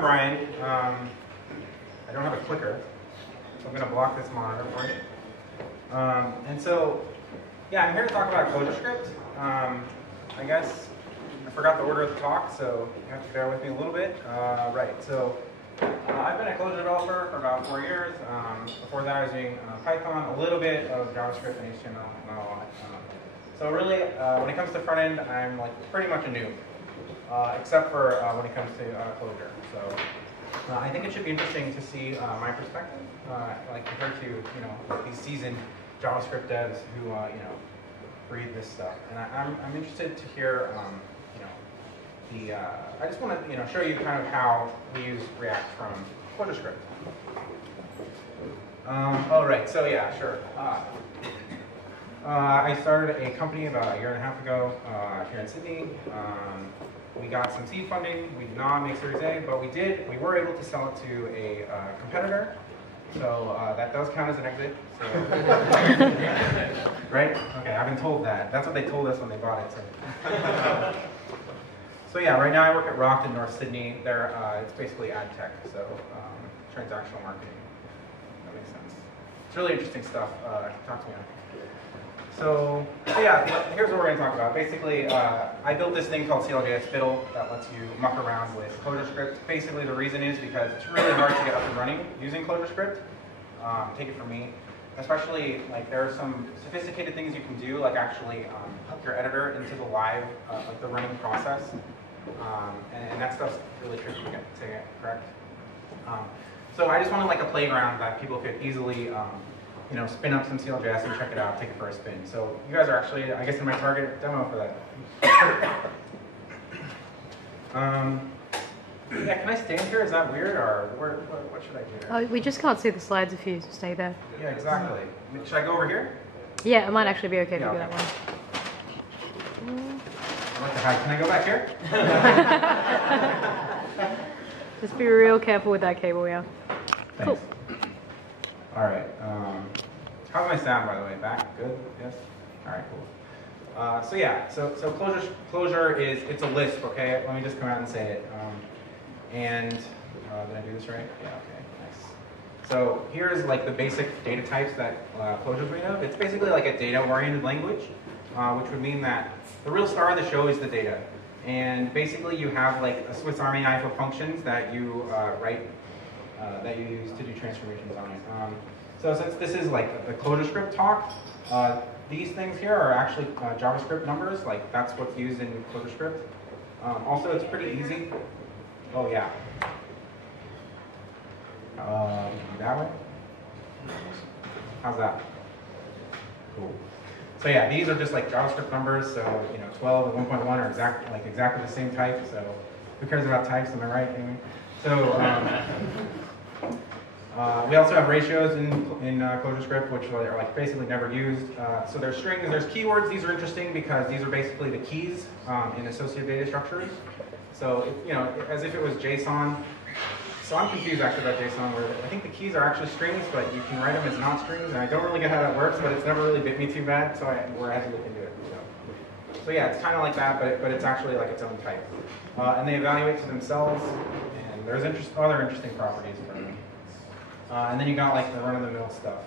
I'm Bryan. I don't have a clicker, so I'm going to block this monitor for you. And so, yeah, I'm here to talk about ClojureScript. I guess I forgot the order of the talk, so you have to bear with me a little bit. Right, so I've been a Clojure developer for about 4 years. Before that, I was doing Python, a little bit of JavaScript and HTML, not a lot. So really, when it comes to front end, I'm like pretty much a noob, except for when it comes to Clojure. So I think it should be interesting to see my perspective, like compared to like these seasoned JavaScript devs who breathe this stuff. And I'm interested to hear I just want to show you kind of how we use React from ClojureScript. Oh right, so yeah, sure. I started a company about 1.5 years ago here in Sydney. We got some seed funding. We did not make Series A, but we were able to sell it to a competitor. So that does count as an exit. So right? Okay, I've been told that. That's what they told us when they bought it. So yeah, right now I work at Rock in North Sydney. It's basically ad tech, so transactional marketing. That makes sense. It's really interesting stuff. Talk to me. So yeah, here's what we're going to talk about. Basically, I built this thing called CLJS Fiddle that lets you muck around with ClojureScript. Basically, the reason is because it's really hard to get up and running using ClojureScript. Take it from me. Especially, like, there are some sophisticated things you can do, like actually hook your editor into the live, like the running process. And that stuff's really tricky to get correct. So I just wanted like a playground that people could easily spin up some CLJS and check it out, take it for a spin. So you guys are actually, I guess, in my target demo for that. Yeah, can I stand here? Is that weird, or what should I do there? We just can't see the slides if you stay there. Yeah, exactly. Should I go over here? Yeah, it might actually be okay if you go that way. What the heck? Can I go back here? Just be real careful with that cable, yeah. Thanks. Cool. All right. How's my sound, by the way? Back? Good? Yes? All right, cool. So yeah, so Clojure it's a Lisp, okay? Let me just come out and say it. Did I do this right? Yeah, okay, nice. So here's like the basic data types that Clojure's made of. It's basically like a data-oriented language, which would mean that the real star of the show is the data. And basically you have like a Swiss Army knife of functions that you write, that you use to do transformations on it. So since this is like the ClojureScript talk, these things here are actually JavaScript numbers, like that's what's used in ClojureScript. Also, it's pretty easy. Oh yeah. That way? How's that? Cool. So yeah, these are just like JavaScript numbers, so 12 and 1.1 are exactly the same type, so who cares about types, am I right? Anyway? So we also have ratios in ClojureScript, which are like basically never used. So there's strings, there's keywords. These are interesting because these are basically the keys in associative data structures. So as if it was JSON. So I'm confused actually about JSON, where I think the keys are actually strings, but you can write them as not strings, and I don't really get how that works, but it's never really bit me too bad, so I had to look into it. So yeah, it's kind of like that, but it's actually like its own type. And they evaluate to themselves, and there's other interesting properties for them. And then you got like the run-of-the-mill stuff.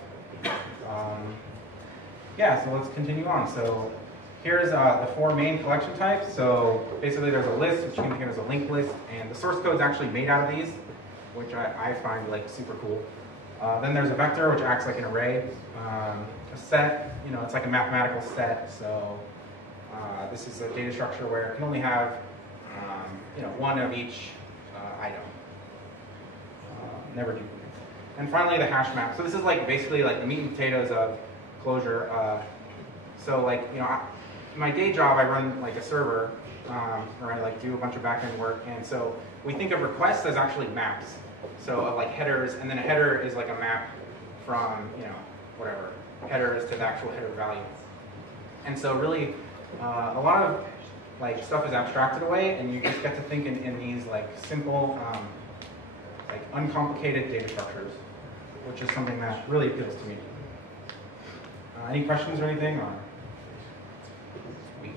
Yeah, so let's continue on. So here's the 4 main collection types. So basically there's a list, which you can think of as a linked list, and the source code is actually made out of these, which I find like super cool. Then there's a vector, which acts like an array. A set, it's like a mathematical set. So this is a data structure where it can only have one of each item. Never duplicates. And finally, the hash map. So this is like basically like the meat and potatoes of Clojure. So like in my day job, I run like a server, or I like do a bunch of backend work, and so we think of requests as actually maps. So like headers, and then a header is like a map from whatever headers to the actual header value. And so really, a lot of like stuff is abstracted away, and you just get to think in these like simple, like uncomplicated data structures, which is something that really appeals to me. Any questions or anything? Sweet.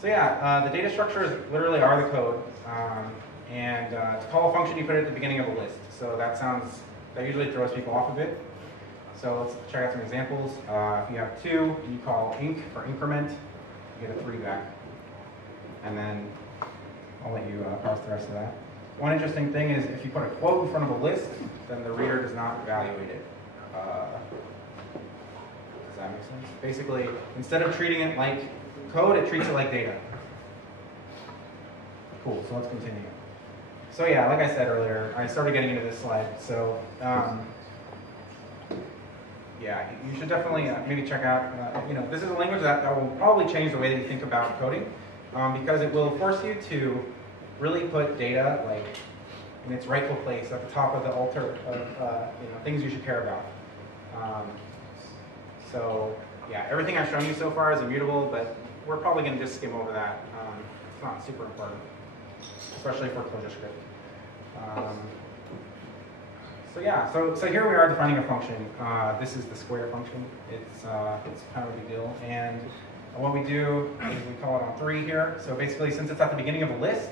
So yeah, the data structures literally are the code. And to call a function, you put it at the beginning of a list. So that usually throws people off a bit. So let's check out some examples. If you have 2, you call inc for increment, you get a 3 back. And then I'll let you parse the rest of that. One interesting thing is if you put a quote in front of a list, then the reader does not evaluate it. Does that make sense? Basically, instead of treating it like code, it treats it like data. Cool, so let's continue. So yeah, like I said earlier, I started getting into this slide. So yeah, you should definitely maybe check out, this is a language that will probably change the way that you think about coding because it will force you to really put data like in its rightful place at the top of the altar of things you should care about. So yeah, everything I've shown you so far is immutable, but we're probably going to just skim over that. It's not super important, especially for ClojureScript. So yeah, so here we are defining a function. This is the square function. It's kind of a big deal. And what we do is we call it on 3 here. So basically, since it's at the beginning of a list,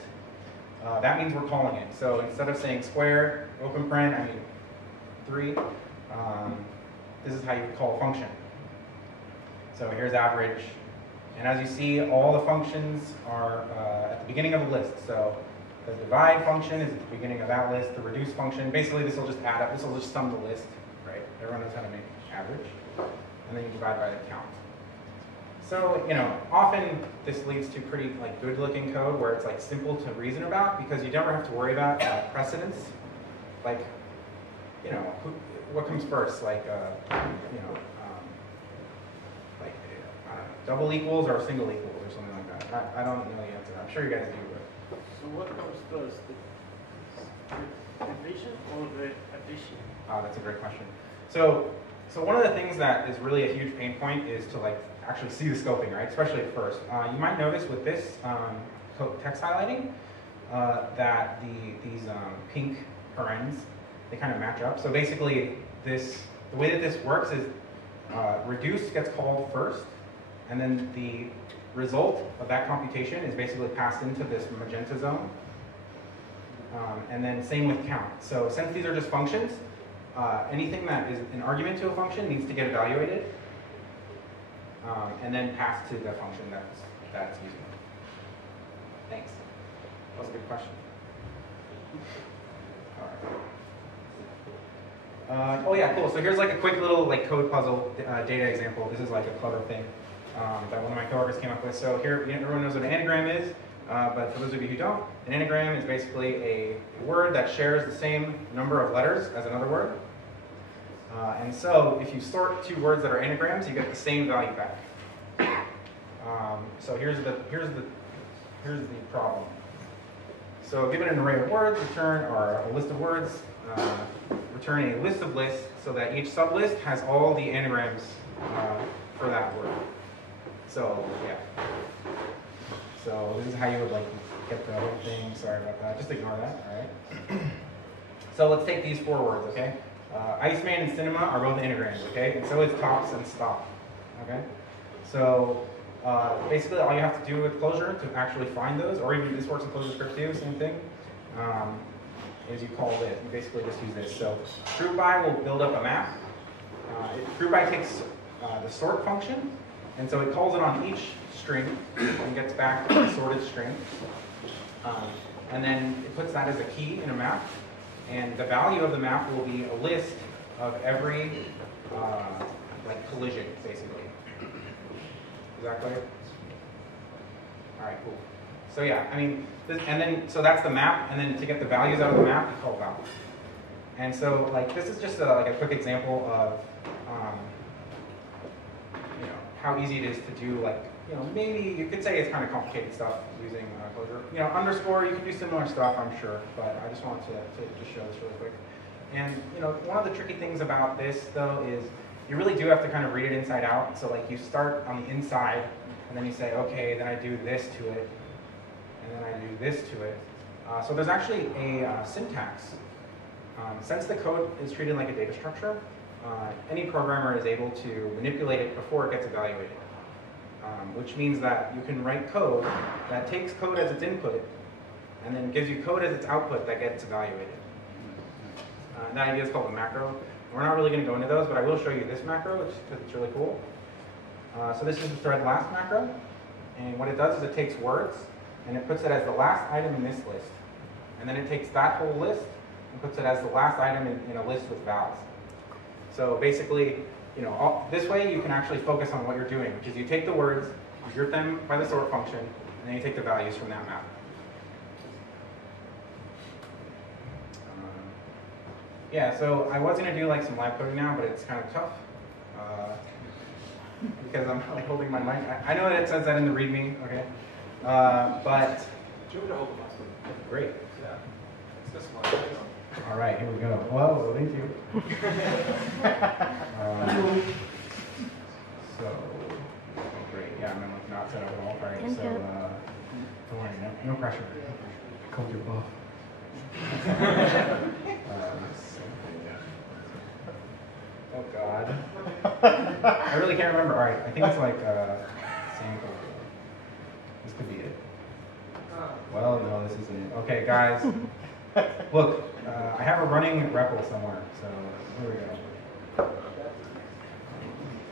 that means we're calling it. So instead of saying square, open paren, I mean 3, this is how you would call a function. So here's average. And as you see, all the functions are at the beginning of the list. So the divide function is at the beginning of that list. The reduce function, basically this will just add up. This will just sum the list, right? Everyone knows how to make average. And then you divide by the count. So, often this leads to pretty good looking code where it's simple to reason about because you never have to worry about precedence. What comes first? Double equals or single equals or something like that. I don't know the answer. I'm sure you guys do, but. So what comes first, the division or the addition? That's a great question. So one of the things that is really a huge pain point is to actually see the scoping, right? Especially at first. You might notice with this text highlighting that these pink parens, they kind of match up. So basically, the way that this works is reduce gets called first, and then the result of that computation is basically passed into this magenta zone. And then same with count. So since these are just functions, anything that is an argument to a function needs to get evaluated and then passed to the function that's using it. Thanks. That was a good question. All right. Oh yeah, cool. So here's a quick little code puzzle data example. This is a clever thing that one of my coworkers came up with. So here, everyone knows what an anagram is, but for those of you who don't, an anagram is basically a word that shares the same number of letters as another word. And so if you sort 2 words that are anagrams, you get the same value back. So here's the problem. So given an array of words, return or a list of words, return a list of lists so that each sublist has all the anagrams for that word. So yeah. So this is how you would get the whole thing. Sorry about that. Just ignore that. All right. So let's take these 4 words. Okay. Iceman and cinema are both anagrams. Okay. And so is tops and stop. Okay. So basically, all you have to do with Clojure to actually find those, or even this works in ClojureScript too, same thing, is you call this. You basically just use this. So groupBy will build up a map. GroupBy takes the sort function, and so it calls it on each string and gets back a sorted string. And then it puts that as a key in a map. And the value of the map will be a list of every collision, basically. Is that clear? All right, cool. So yeah, I mean, so that's the map, and then to get the values out of the map, you call val. And so this is just a quick example of how easy it is to do maybe you could say it's kind of complicated stuff using Clojure. Underscore, you can do similar stuff, I'm sure, but I just wanted to just show this really quick. And one of the tricky things about this though is you really do have to kind of read it inside out. So you start on the inside, and then you say, okay, then I do this to it, and then I do this to it. So there's actually a syntax. Since the code is treated like a data structure, any programmer is able to manipulate it before it gets evaluated. Which means that you can write code that takes code as its input, and then gives you code as its output that gets evaluated. That idea is called a macro. We're not really going to go into those, but I will show you this macro, because it's really cool. So this is the thread last macro, and what it does is it takes words, and it puts it as the last item in this list. And then it takes that whole list and puts it as the last item in a list with vals. So basically, this way you can actually focus on what you're doing, which is you take the words, you group them by the sort function, and then you take the values from that map. Yeah, so I was going to do like some live coding now, but it's kind of tough because I'm like holding my mic. I know that it says that in the README, okay? But do you want me to hold the last one? Great. Yeah. It's this one. All right, here we go. Whoa, thank you. Great. Yeah, I'm like not set up at all. All right, so don't worry, no pressure. I called your bluff. Oh God. I really can't remember. All right, I think it's like sample. This could be it. Well, no, this isn't it. Okay, guys. Look, I have a running REPL somewhere, so here we go.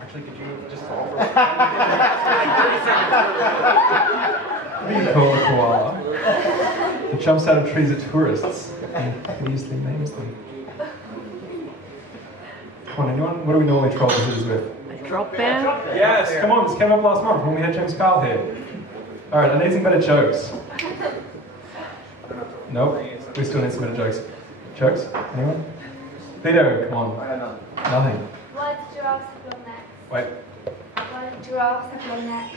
Actually, could you just solve for like 30 seconds? We call a koala. It jumps out of trees at tourists and hideously names them. Come on, anyone? What do we normally troll visitors with? A drop bear? Yes, come on, this came up last month when we had James Carl here. Alright, I need some better jokes. Nope, we still need some better jokes. Jokes? Anyone? Vito, come on. Nothing. Why do giraffes have long necks? Wait, Why do giraffes have long necks?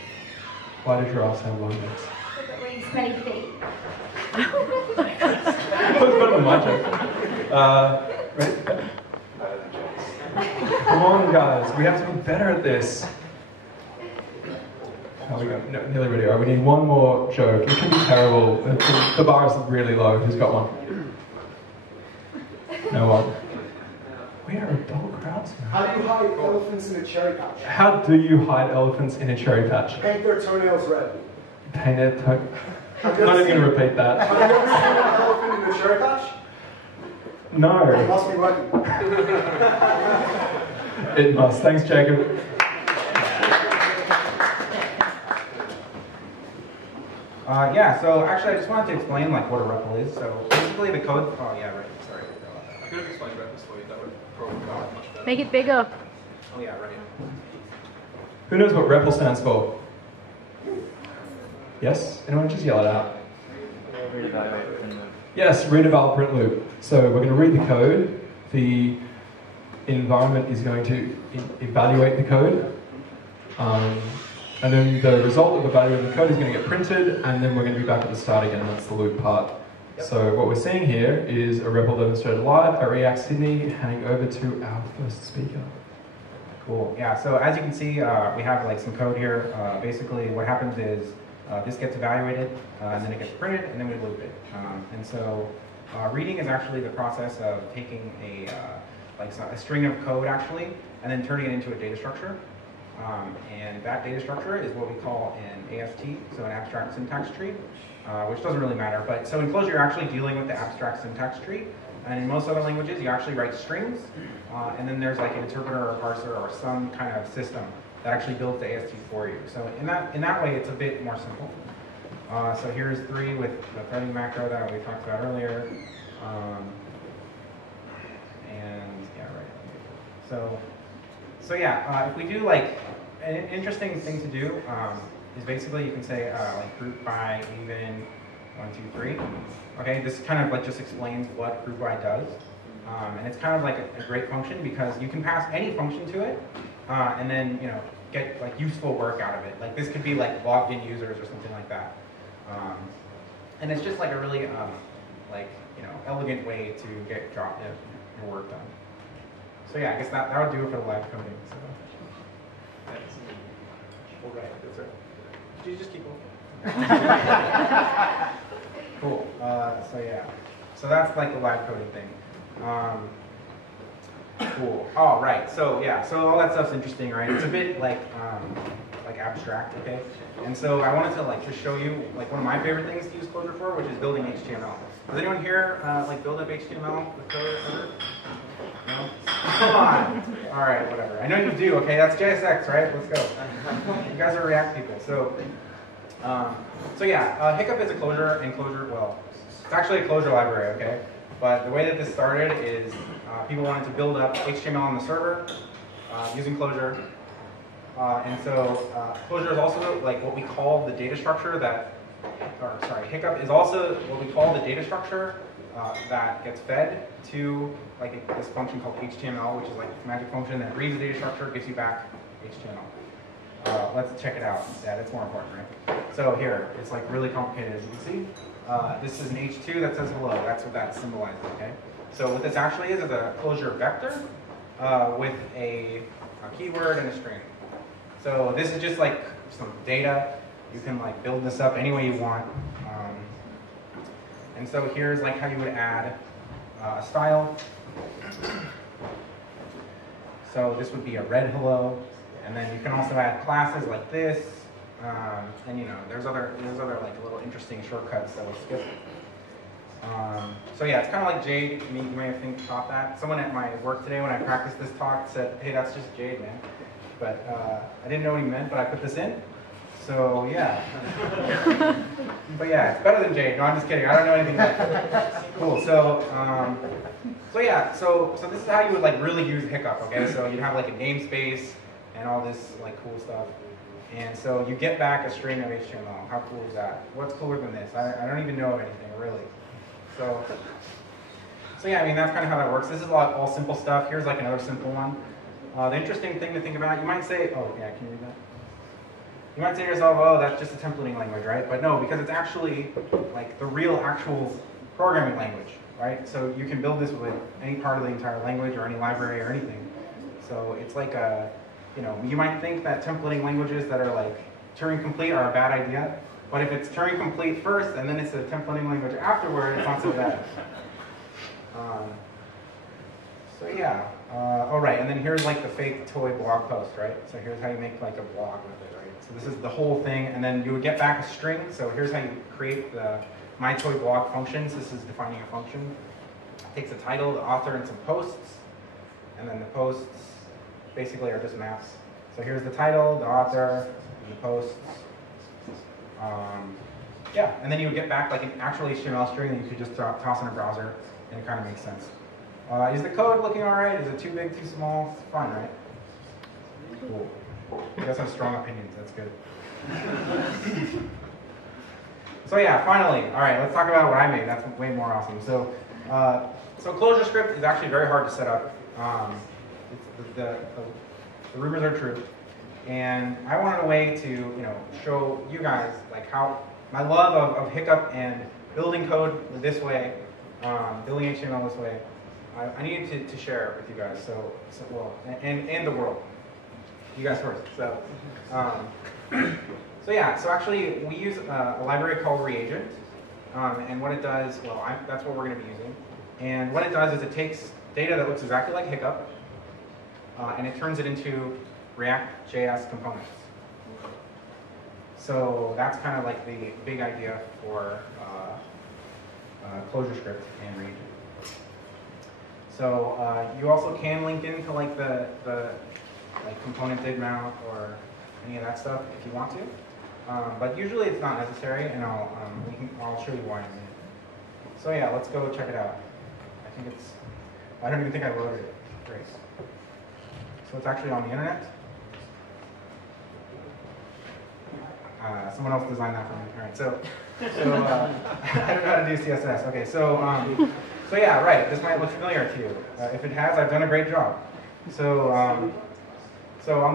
why do giraffes have long necks? Because it means smelly feet. That was better than my joke. Ready? Come on, guys. We have to be better at this. Oh, we got nearly ready. All right, we need one more joke. It can be terrible. The bar is really low. Who's got one? No one. We are a dull crowd tonight. How do you hide elephants in a cherry patch? How do you hide elephants in a cherry patch? Paint their toenails red. Paint it. I'm not even going to repeat that. Have you ever seen an elephant in a cherry patch? You No. must be lucky. It must. Thanks, Jacob. Yeah, so actually I just wanted to explain like what a REPL is. So basically the code, oh yeah, right, sorry. I could have explained this for you. That would probably go much better. Make it bigger. Oh yeah, right. Who knows what REPL stands for? Yes? Anyone just yell it out? Yes, read eval print loop. So we're going to read the code. The environment is going to evaluate the code. And then the result of evaluating the code is going to get printed, and then we're going to be back at the start again. That's the loop part. Yep. So what we're seeing here is a REPL demonstrated live at React Sydney, handing over to our first speaker. Cool. Yeah, so as you can see, we have like some code here. Basically what happens is this gets evaluated, and then it gets printed, and then we loop it. And so reading is actually the process of taking a string of code actually, and then turning it into a data structure. And that data structure is what we call an AST, so an abstract syntax tree, which doesn't really matter. But so in Clojure, you're actually dealing with the abstract syntax tree. And in most other languages, you actually write strings, and then there's like an interpreter or a parser or some kind of system that actually builds the AST for you. So in that way, it's a bit more simple. So here's 3 with the threading macro that we talked about earlier. And yeah, right. So yeah, if we do like an interesting thing to do is basically you can say like group by even 1, 2, 3. Okay, this kind of like just explains what group by does, and it's kind of like a great function because you can pass any function to it, and then get like useful work out of it. Like this could be like logged in users or something like that, and it's just like a really elegant way to get your work done. So yeah, I guess that would do it for the live coding. So. All right, that's right. Did you just keep going? Cool. So yeah, so that's like the live coding thing. Cool. Oh, right. So yeah, so all that stuff's interesting, right? It's a bit like abstract, okay? And so I wanted to like just show you like one of my favorite things to use Clojure for, which is building HTML. Does anyone here like build up HTML with Clojure ever? No? Come on. All right, whatever. I know you do. Okay, that's JSX, right? Let's go. You guys are React people. So yeah, hiccup is a Clojure and Clojure. Well, it's actually a Clojure library, okay? But the way that this started is people wanted to build up HTML on the server using Clojure. And so Clojure is also like what we call the data structure that, or sorry, hiccup is also what we call the data structure that gets fed to like this function called HTML, which is like this magic function that reads the data structure, gives you back HTML. Let's check it out instead. It's more important, right? So here, it's like really complicated as you can see. This is an H2 that says hello. That's what that symbolizes, okay? So what this actually is a Clojure vector with a keyword and a string. So this is just like some data. You can like build this up any way you want. And so here's like how you would add a style. So this would be a red hello. And then you can also add classes like this. And you know, there's other like little interesting shortcuts that we'll skip. So yeah, it's kind of like Jade. You may have thought that. Someone at my work today when I practiced this talk said, hey, that's just Jade, man. But I didn't know what he meant, but I put this in. So yeah. But yeah, it's better than Jade. No, I'm just kidding. I don't know anything about it. Cool. So yeah, so this is how you would like really use hiccup, okay? So you'd have like a namespace and all this like cool stuff. And so you get back a string of HTML. How cool is that? What's cooler than this? I don't even know of anything, really. So yeah, I mean, that's kind of how that works. This is all simple stuff. Here's like another simple one. The interesting thing to think about, you might say, oh yeah, can you read that? You might say to yourself, oh, that's just a templating language, right? But no, because it's actually like the real actual programming language, right? So you can build this with any part of the entire language or any library or anything. So it's like a, you know, you might think that templating languages that are like Turing complete are a bad idea, but if it's Turing complete first and then it's a templating language afterward, it's not so bad. So yeah, oh right, and then here's like the fake toy blog post, right? So here's how you make like a blog with it, right? So this is the whole thing, and then you would get back a string. So here's how you create the myToyBlog functions. This is defining a function. It takes a title, the author, and some posts, and then the posts basically are just maps. So here's the title, the author, and the posts. Yeah, and then you would get back like an actual HTML string that you could just toss in a browser, and it kind of makes sense. Is the code looking all right? Is it too big, too small? It's fine, right? Cool. You guys have strong opinions. That's good. So yeah, finally, all right, let's talk about what I made. That's way more awesome. So ClojureScript is actually very hard to set up. The rumors are true, and I wanted a way to show you guys like how my love of hiccup and building code this way, building HTML this way. I needed to share it with you guys, and the world. You guys first. So yeah, so actually we use a library called Reagent, and what it does, that's what we're going to be using. And what it does is it takes data that looks exactly like hiccup, and it turns it into ReactJS components. So that's kind of like the big idea for ClojureScript and Reagent. So you also can link into like the like component did mount or any of that stuff if you want to, but usually it's not necessary, and I'll show you why in a minute. So yeah, let's go check it out. I don't even think I loaded it. Great. So it's actually on the internet. Someone else designed that for me. All right. So I don't know how to do CSS. Okay. So yeah, right. This might look familiar to you. If it has, I've done a great job. So on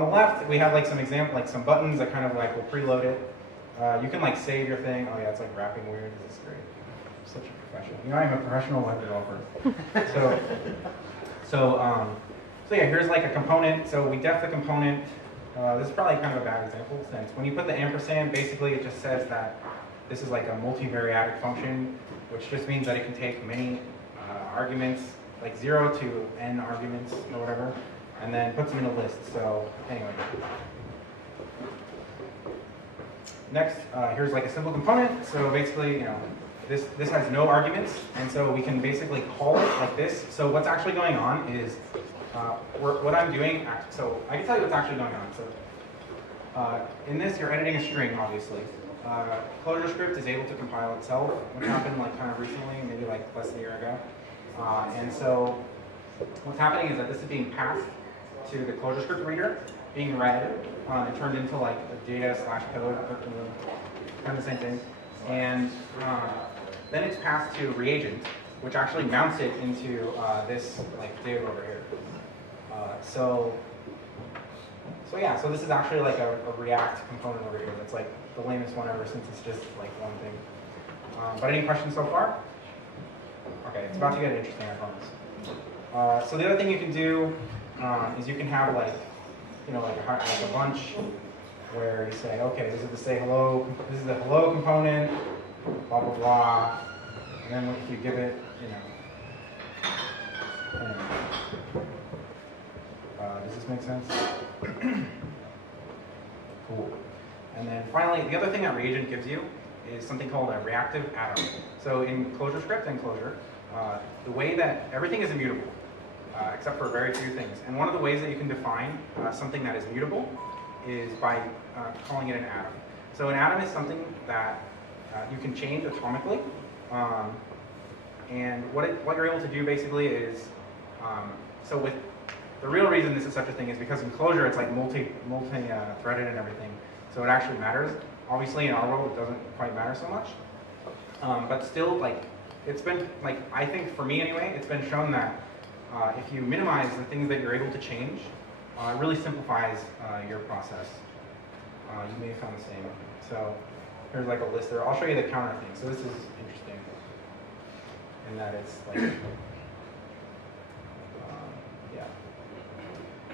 the left, we have like some buttons that kind of like will preload it. You can like save your thing. Oh yeah, it's like wrapping weird. This is great. I'm such a professional. I'm a professional web developer. So yeah, here's like a component. So we def the component. This is probably kind of a bad example since when you put the ampersand, basically it just says that this is like a multivariate function, which just means that it can take many arguments like 0 to n arguments or whatever, and then puts them in a list. So anyway. Next, here's like a simple component. So basically, you know, this has no arguments, and so we can basically call it like this. So what's actually going on is, what I'm doing, so I can tell you what's actually going on. So in this, you're editing a string, obviously. ClojureScript is able to compile itself, which happened like kind of recently, maybe like less than a year ago. And so what's happening is that this is being passed to the ClojureScript reader, being read, and turned into like a data/code, kind of the same thing. And then it's passed to reagent, which actually mounts it into this like div over here. So yeah, so this is actually like a React component over here. That's like the lamest one ever, since it's just like one thing. But any questions so far? Okay, it's about to get interesting, I promise. So the other thing you can do is you can have like, you know, like a bunch where you say, okay, this is the say hello, this is the hello component, blah blah blah, and then if you give it, you know, does this make sense? Cool. And then finally, the other thing that reagent gives you is something called a reactive atom. So in ClojureScript and Clojure, the way that everything is immutable, except for very few things. And one of the ways that you can define something that is mutable is by calling it an atom. So an atom is something that you can change atomically. And what you're able to do basically is, so with the real reason this is such a thing is because in Clojure it's like multi-threaded and everything. So it actually matters. Obviously in our world it doesn't quite matter so much. But still, like, it's been, like, I think for me anyway, it's been shown that if you minimize the things that you're able to change, it really simplifies your process. You may have found the same. So here's like a list there. I'll show you the counter thing. So this is interesting in that it's like, yeah.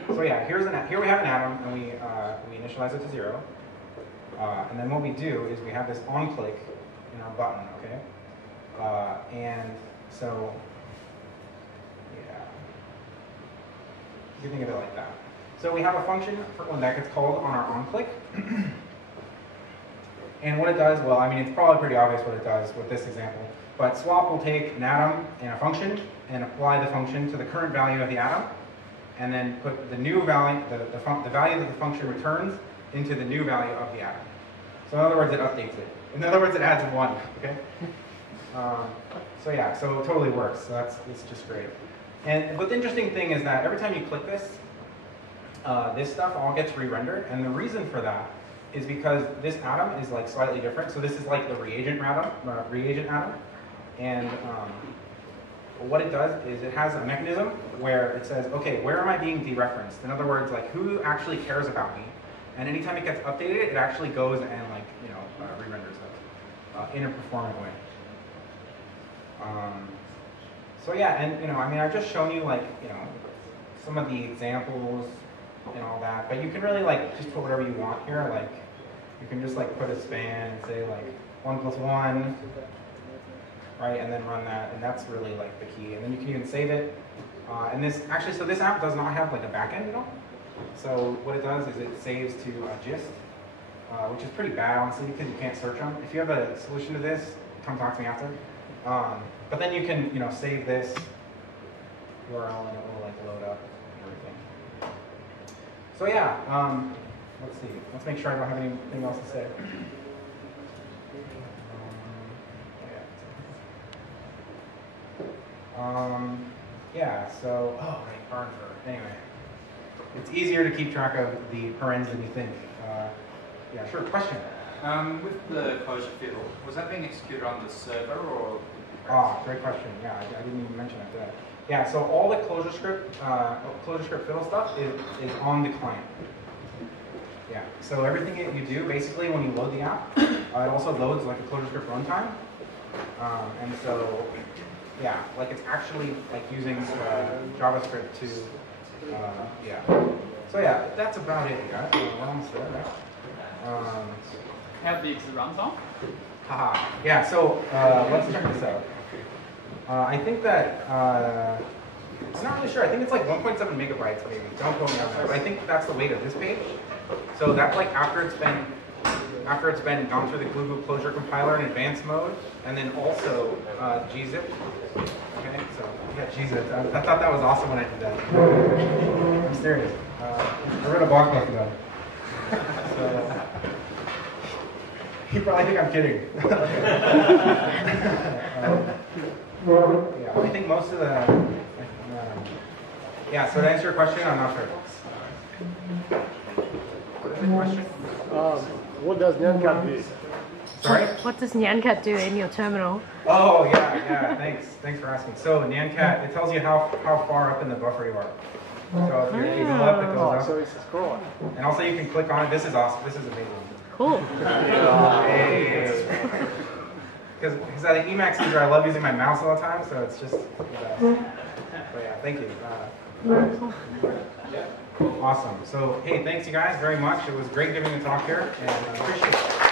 So yeah, here we have an atom, and we initialize it to 0. And then what we do is we have this on-click in our button, okay? And so, yeah, you can think of it like that. So we have a function that gets called on our on-click. And what it does, well, I mean, it's probably pretty obvious what it does with this example. But swap will take an atom and a function and apply the function to the current value of the atom, and then put the new value, the value that the function returns into the new value of the atom. So in other words, it updates it. In other words, it adds 1, okay? So yeah, so it totally works. So it's just great. But the interesting thing is that every time you click this, this stuff all gets re-rendered. And the reason for that is because this atom is like slightly different. So this is like the reagent atom. And what it does is it has a mechanism where it says, okay, where am I being dereferenced? In other words, like, who actually cares about me? And anytime it gets updated, it actually goes and, like, you know, re-renders it in a performant way. So yeah, and you know, I mean, I've just shown you, like, you know, some of the examples and all that, but you can really, like, just put whatever you want here. Like, you can just, like, put a span and say, like, 1 + 1, right, and then run that, and that's really, like, the key. And then you can even save it. And this, actually, so this app does not have, like, a backend at all. So what it does is it saves to gist, which is pretty bad, honestly, because you can't search them. If you have a solution to this, come talk to me after. But then you can, you know, save this URL and it will, like, load up and everything. So yeah, let's see. Let's make sure I don't have anything else to say. Yeah, so, oh, right, barn for, anyway. It's easier to keep track of the parens than you think. Yeah, sure, question? With the closure fiddle, was that being executed on the server or? Ah, great question. Yeah, I didn't even mention it. Yeah, so all the ClojureScript fiddle stuff is on the client. Yeah, so everything that you do, basically, when you load the app, it also loads like a ClojureScript runtime. And so, yeah, like it's actually like using JavaScript to, yeah. So yeah, that's about it, guys. We're almost there, right? How big is the runtime? Haha. Yeah, so let's check this out. I think that It's not really sure. I think it's like 1.7 megabytes maybe. Don't quote me on that. But I think that's the weight of this page. So that's like after it's been gone through the Clojure compiler in advanced mode, and then also gzip. Okay, so yeah, gzip. I thought that was awesome when I did that. I'm serious. I wrote a blog post about it. So you probably think I'm kidding. Yeah, I think most of the. Yeah, so to answer your question, I'm not sure. What is the question? What does nyancat do? Sorry? What does nyancat do in your terminal? Oh, yeah, thanks for asking. So nyancat, it tells you how far up in the buffer you are. So if you go up, it goes up. So it's a scroll. And also you can click on it. This is awesome. This is amazing. Cool. Because as an Emacs user, I love using my mouse all the time, so it's just the best. But yeah, thank you. Awesome. So hey, thanks you guys very much. It was great giving a talk here, and I appreciate it.